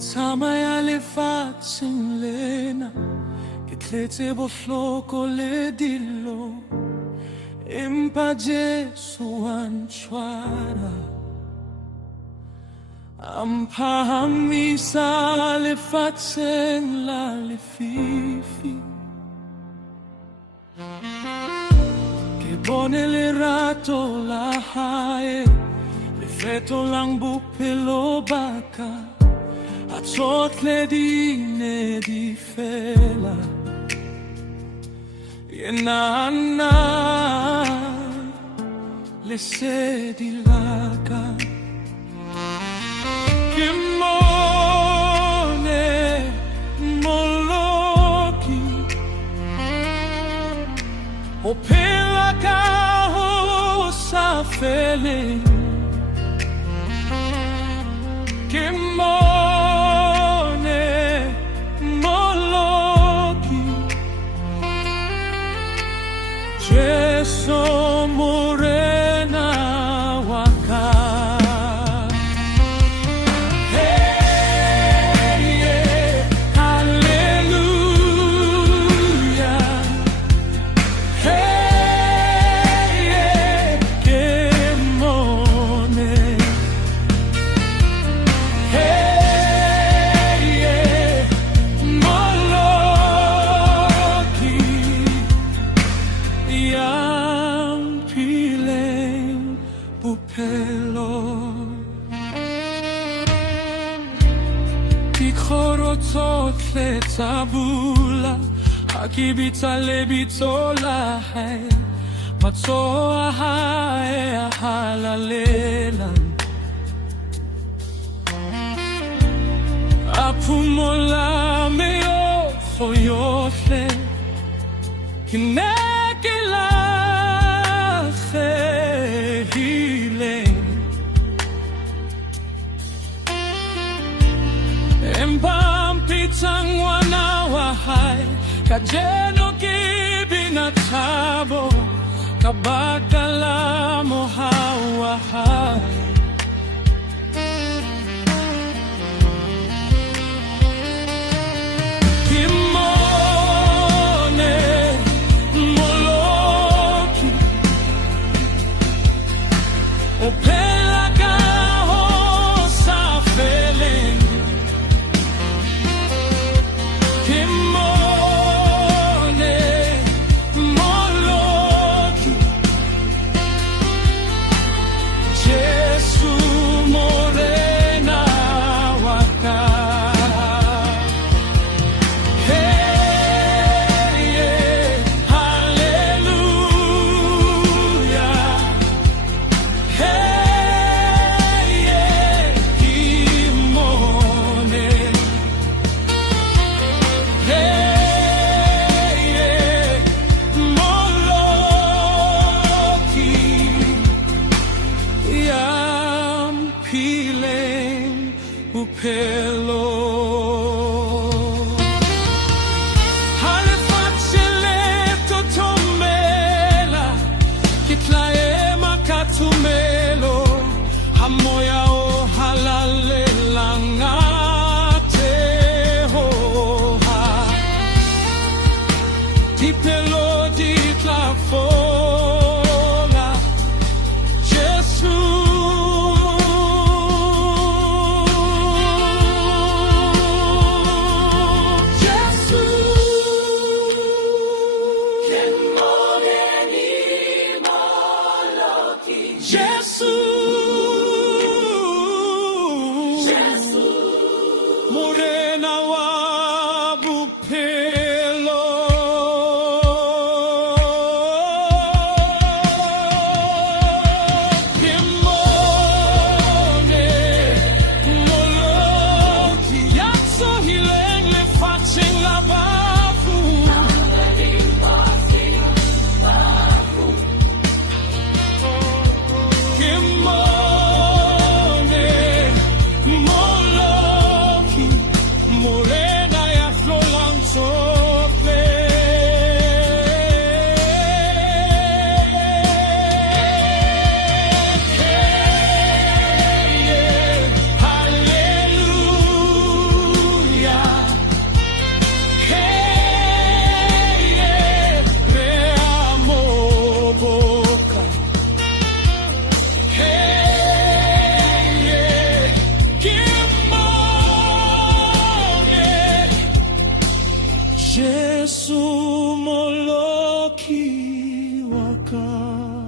tsamaya lefatsheng lena ke tletse bohloko le dillo empa Jesu wa ntshwara a mphahamisa lefatsheng la lefifi ke bone lerato la hae le fetolang bophelo ba ka a tsohle di ne di fela yenana lesedi la ka ke mmone Mmoloki o phela ka ho sa feleng ke mmone Mmoloki Jesu morena wa ka Tabula akibita lebito la hai matsoa hai halalela aphumola meo khoyohle kinekela khehile Tangwana wa hai kajeno kibina tabo kabakala mohawa hai Mmone Mmoloki opela ka ho sa feleng Upelo halefachele totomela kitlae makatumelo hamoya o halale langate hoha tipelo ditlafo Jesu Mmoloki waka